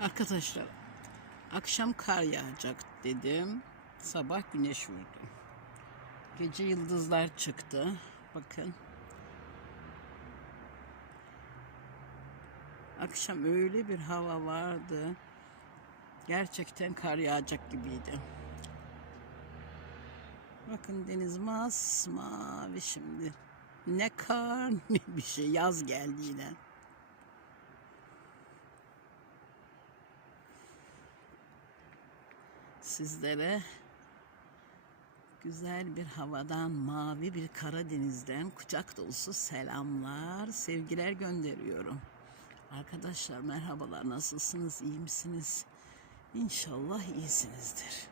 Arkadaşlar akşam kar yağacak dedim. Sabah güneş vurdu. Gece yıldızlar çıktı. Bakın. Akşam öyle bir hava vardı. Gerçekten kar yağacak gibiydi. Bakın deniz masmavi şimdi. Ne kar ne bir şey. Yaz geldi yine. Sizlere güzel bir havadan, mavi bir Karadeniz'den kucak dolusu selamlar, sevgiler gönderiyorum. Arkadaşlar merhabalar, nasılsınız, iyi misiniz? İnşallah iyisinizdir.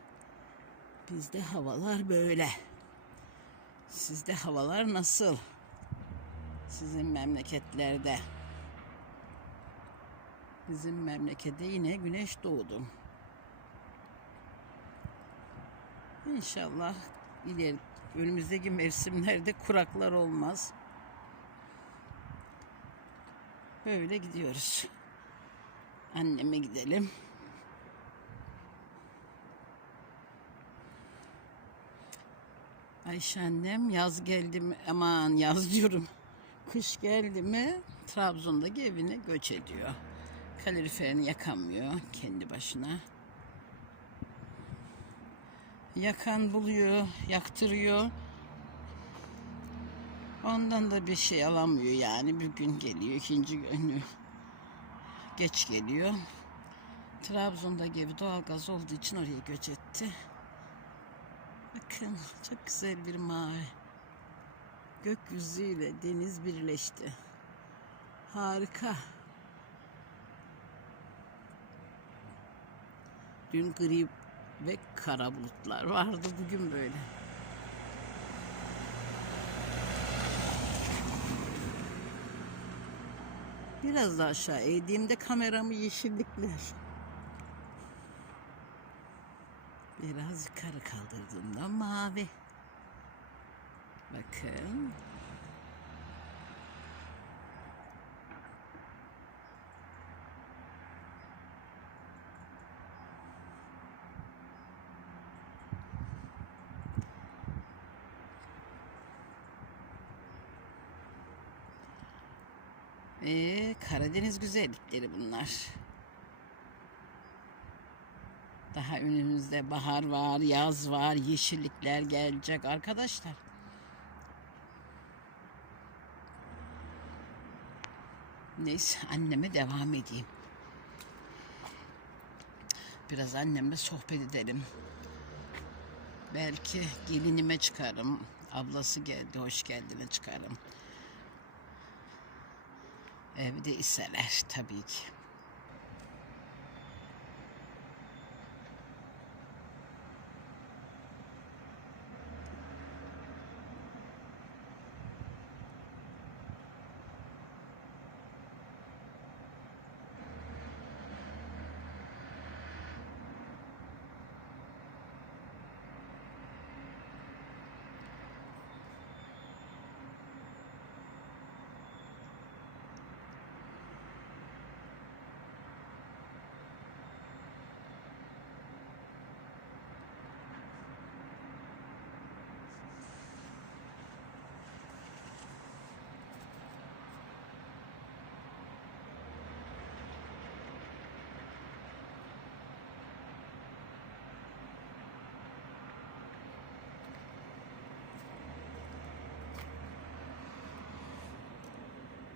Bizde havalar böyle. Sizde havalar nasıl? Sizin memleketlerde. Bizim memlekette yine güneş doğdu. İnşallah ileri önümüzdeki mevsimlerde kuraklar olmaz. Böyle gidiyoruz. Anneme gidelim. Ayşe annem yaz geldi mi aman yaz diyorum. Kış geldi mi Trabzon'daki evine göç ediyor. Kaloriferini yakamıyor kendi başına. Yakan buluyor, yaktırıyor. Ondan da bir şey alamıyor yani. Bir gün geliyor, ikinci günü geç geliyor. Trabzon'da evi doğalgaz olduğu için oraya göç etti. Bakın çok güzel bir mavi. Gökyüzüyle deniz birleşti. Harika. Dün gri ve kara bulutlar vardı bugün böyle. Biraz daha aşağı eğdiğimde kameramı yeşillikler. Biraz yukarı kaldırdığımda mavi. Bakın. Ee, Karadeniz güzellikleri bunlar. Daha önümüzde bahar var, yaz var, yeşillikler gelecek arkadaşlar. Neyse anneme devam edeyim. Biraz annemle sohbet edelim. Belki gelinime çıkarım. Ablası geldi, hoş geldine çıkarım. Evde iseler tabii ki.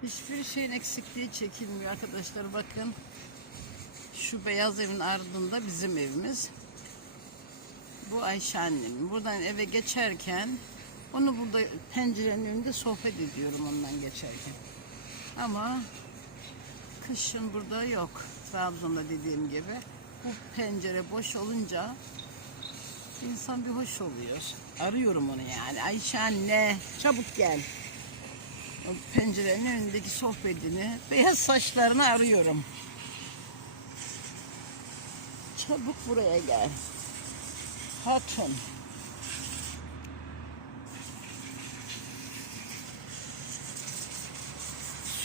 Hiçbir şeyin eksikliği çekilmiyor arkadaşlar bakın. Şu beyaz evin ardında bizim evimiz. Bu Ayşe annemin. Buradan eve geçerken onu burada pencerenin önünde sohbet ediyorum ondan geçerken. Ama kışın burada yok. Trabzon'da dediğim gibi. Bu pencere boş olunca insan bir hoş oluyor. Arıyorum onu yani. Ayşe anne çabuk gel. Pencerenin önündeki sohbetini, beyaz saçlarını arıyorum. Çabuk buraya gel. Hatun.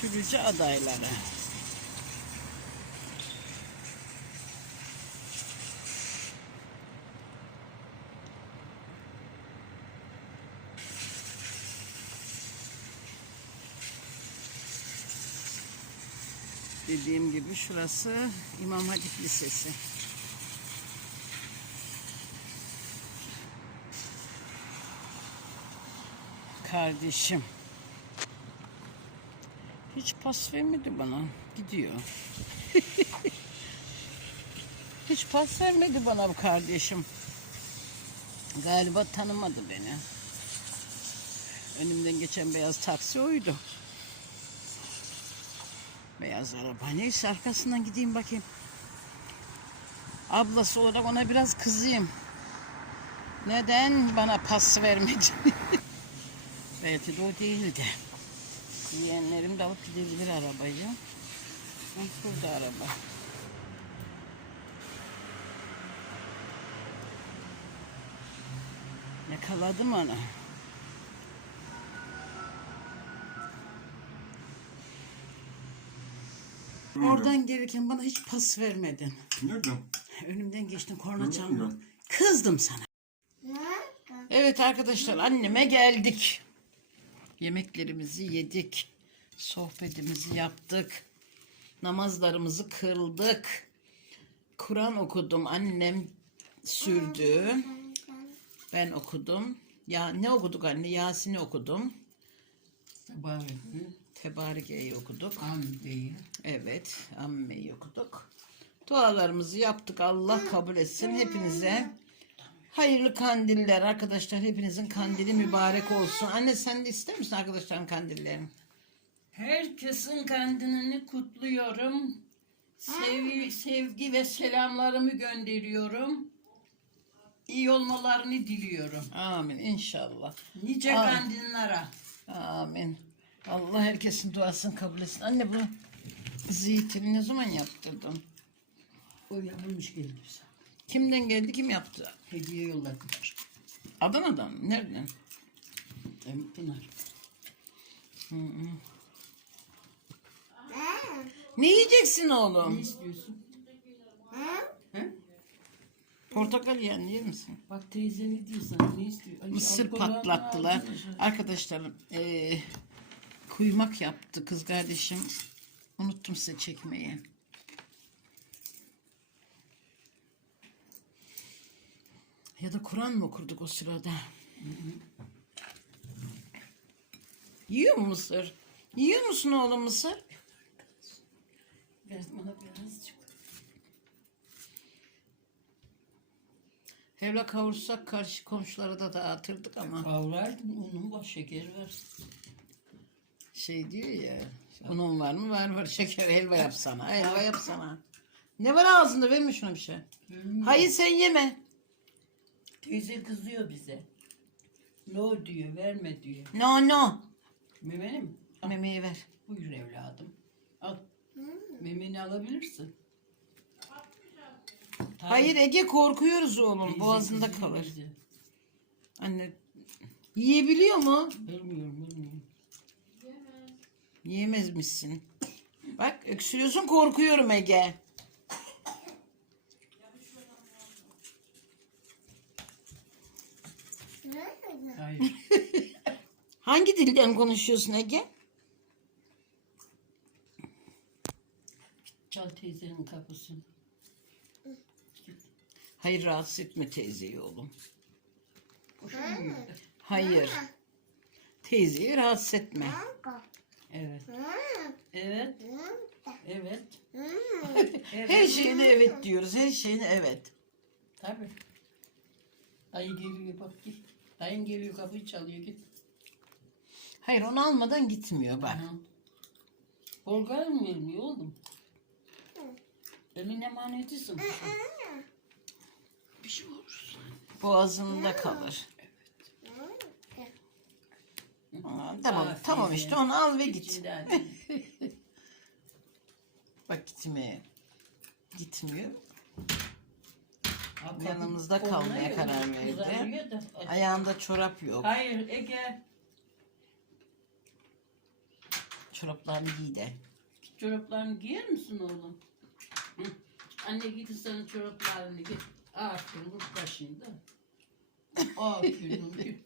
Sürücü adayları. Dediğim gibi şurası İmam Hatip Lisesi. Kardeşim. Hiç pas vermedi bana. Gidiyor. Hiç pas vermedi bana bu kardeşim. Galiba tanımadı beni. Önümden geçen beyaz taksi oydu. Beyaz araba. Neyse arkasından gideyim bakayım. Ablası olarak ona biraz kızayım. Neden bana pas vermedi? Belki de o değildi. Yeğenlerim de alıp gidebilir arabayı. Bak burada araba. Yakaladım onu. Oradan gelirken bana hiç pas vermedin. Nereden? Önümden geçtin korna mi? Kızdım sana. Evet arkadaşlar anneme geldik. Yemeklerimizi yedik. Sohbetimizi yaptık. Namazlarımızı kıldık. Kur'an okudum. Annem sürdü. Ben okudum. Ya ne okuduk anne? Yasin'i okudum. Tebarekli, Tebarike'yi okuduk. Hamdi'yi, Evet, ammeyi okuduk. Dualarımızı yaptık. Allah kabul etsin hepinize. Hayırlı kandiller arkadaşlar. Hepinizin kandili mübarek olsun. Anne sen de ister misin arkadaşların kandillerini? Herkesin kandilini kutluyorum. Sevgi, sevgi ve selamlarımı gönderiyorum. İyi olmalarını diliyorum. Amin inşallah. Nice Amin. kandillere. Amin. Allah herkesin duasını kabul etsin. Anne bu zeytini ne zaman yaptırdın? O yapılmış geldi bize. Kimden geldi kim yaptı? Hediye yolladılar. Adana'dan mı? Nereden? Emir Pınar. Ne yiyeceksin Ne oğlum? istiyorsun? He? Portakal yiyen yer misin? Bak teyze ne diyor sana? Ne istiyor? Mısır patlattılar. Arkadaşlarım eee, kuymak yaptı kız kardeşim. Unuttum size çekmeyi. Ya da Kur'an mı okurduk o sırada? Yiyor mu mısır? Yiyor musun oğlum mısır? Ver bana birazcık. Evla kavursak karşı komşulara da dağıtırdık ama Kavrardım unun var şeker var. Şey diyor ya unun var mı var var şeker helva yapsana helva yapsana. Ne var ağzında verme şuna bir şey. Hayır sen yeme. Teyze kızıyor bize. No diyor, verme diyor. No no. Memenim, Memeyi ver. buyur evladım. Al. Memeni alabilirsin. Hayır Ege korkuyoruz oğlum. teyze Boğazında kızıyor kalır. bize. Anne yiyebiliyor mu? Bilmiyorum, bilmiyorum. Yiyemezmişsin. Bak öksürüyorsun korkuyorum Ege. Hayır. Hangi dilden konuşuyorsun Ege? Çal teyzenin kapısını. Hayır rahatsız etme teyzeyi oğlum. Hayır. Teyzeyi rahatsız etme. Evet. Evet. Evet. Her şeyine evet diyoruz. Her şeyine evet. Tabii. Dayı geliyor bak git. Dayın geliyor kapıyı çalıyor git. Hayır onu almadan gitmiyor bak. Bolgar mı vermiyor oğlum? Elin emanetisin. Bir şey olur. Boğazında kalır. Aa, tamam Aferin. tamam işte onu al ve git. İçinden. Bak gitmeye. Gitmiyor. Al, Yanımızda kalmaya karar verdi. uzanıyor da- Ay, Ayağında çorap yok. Hayır Ege. Çoraplarını giy de. Çoraplarını giyer misin oğlum? Hı. Anne git sana çoraplarını giy. Aferin bu başında. Aferin.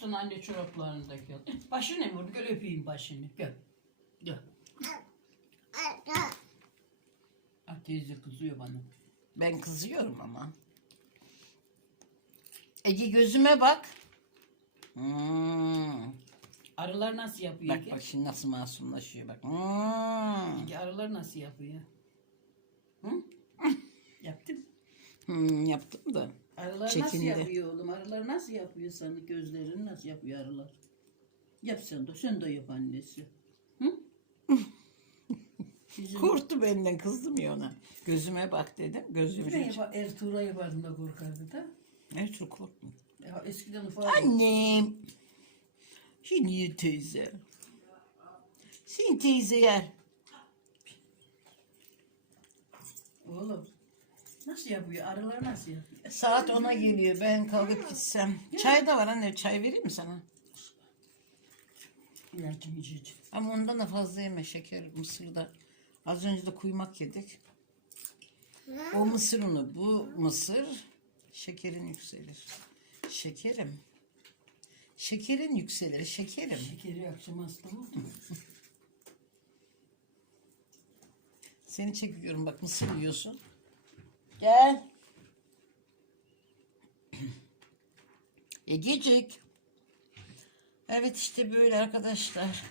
Sana anne çoraplarını da gel. Başını vur. Gel öpeyim başını. Gel. Gel. Teyze kızıyor bana. Ben kızıyorum ama. Ege gözüme bak. Hmm. Arılar nasıl yapıyor Bak ki? bak şimdi nasıl masumlaşıyor bak. Hmm. Peki arılar nasıl yapıyor? Hı? Yaptım. Hmm, yaptım da. Arılar nasıl Çekindi. yapıyor oğlum? Arılar nasıl yapıyor sana? Gözlerini nasıl yapıyor arılar? Yap sen de. Sen de yap annesi. Hı? Bizim Korktu benden kızdım ya ona. Gözüme bak dedim. Gözümü ne yapar? Ertuğrul'a yapardım da korkardı da. Çok korktum. Ya eskiden ufak. Annem. Şimdi teyze. Sen teyze yer. Oğlum. Nasıl yapıyor? Arılar nasıl yapıyor? Saat 10'a geliyor. Ben kalkıp gitsem. Çay da var anne. Çay vereyim mi sana? İlacım içici. Ama ondan da fazla yeme şeker mısırda. Az önce de kuymak yedik. O mısır unu, bu mısır şekerin yükselir. Şekerim. Şekerin yükselir, şekerim. Şekeri akşam hasta oldu. Seni çekiyorum bak mısır yiyorsun. Gel. Egecik. Evet işte böyle arkadaşlar.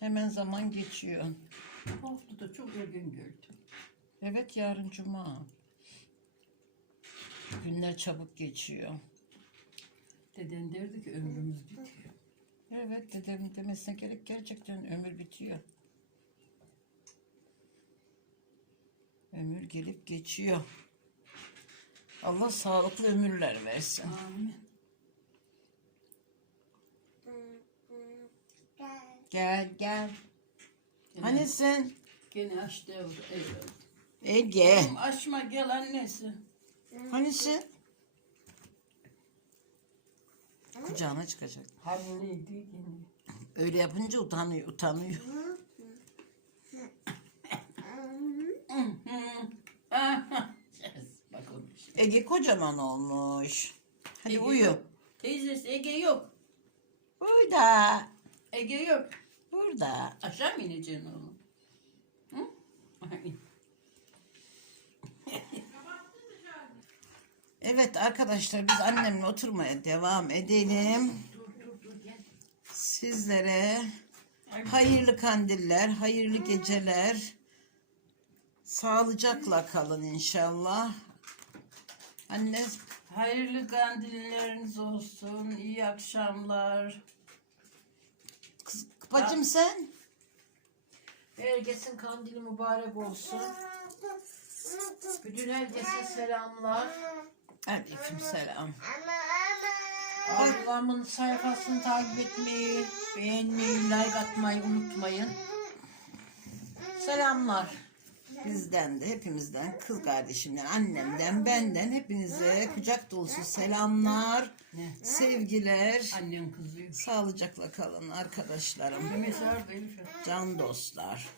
Hemen zaman geçiyor. Bu hafta da çok erken geldi. Evet yarın cuma. Günler çabuk geçiyor. Deden derdi ki ömrümüz bitiyor. Evet dedem demesine gerek gerçekten ömür bitiyor. Ömür gelip geçiyor. Allah sağlıklı ömürler versin. Amin. Gel gel. Gene, Hani sen? Gene aç devre. Ege. Açma gel annesi. Hani sen? Kucağına çıkacak. Hamileydi yine. Öyle yapınca utanıyor, utanıyor. Bak olmuş. Ege kocaman olmuş. Hadi Ege uyu. yok. Teyzesi Ege yok. Burada. Ege yok. Burada. Aşağı mı ineceksin oğlum? Hı? Evet arkadaşlar biz annemle oturmaya devam edelim. Sizlere hayırlı kandiller, hayırlı geceler. Sağlıcakla kalın inşallah. Anne Hayırlı kandilleriniz olsun. İyi akşamlar. kız, bacım sen? Herkesin kandili mübarek olsun. Bütün herkese selamlar. Aleyküm selam. Ablamın sayfasını takip etmeyi, beğenmeyi, like atmayı unutmayın. Selamlar. Bizden de hepimizden, kız kardeşimden, annemden, benden hepinize kucak dolusu selamlar, Ne? sevgiler. Annen kızıyor. Sağlıcakla kalın arkadaşlarım, Mesela Elif. can dostlar.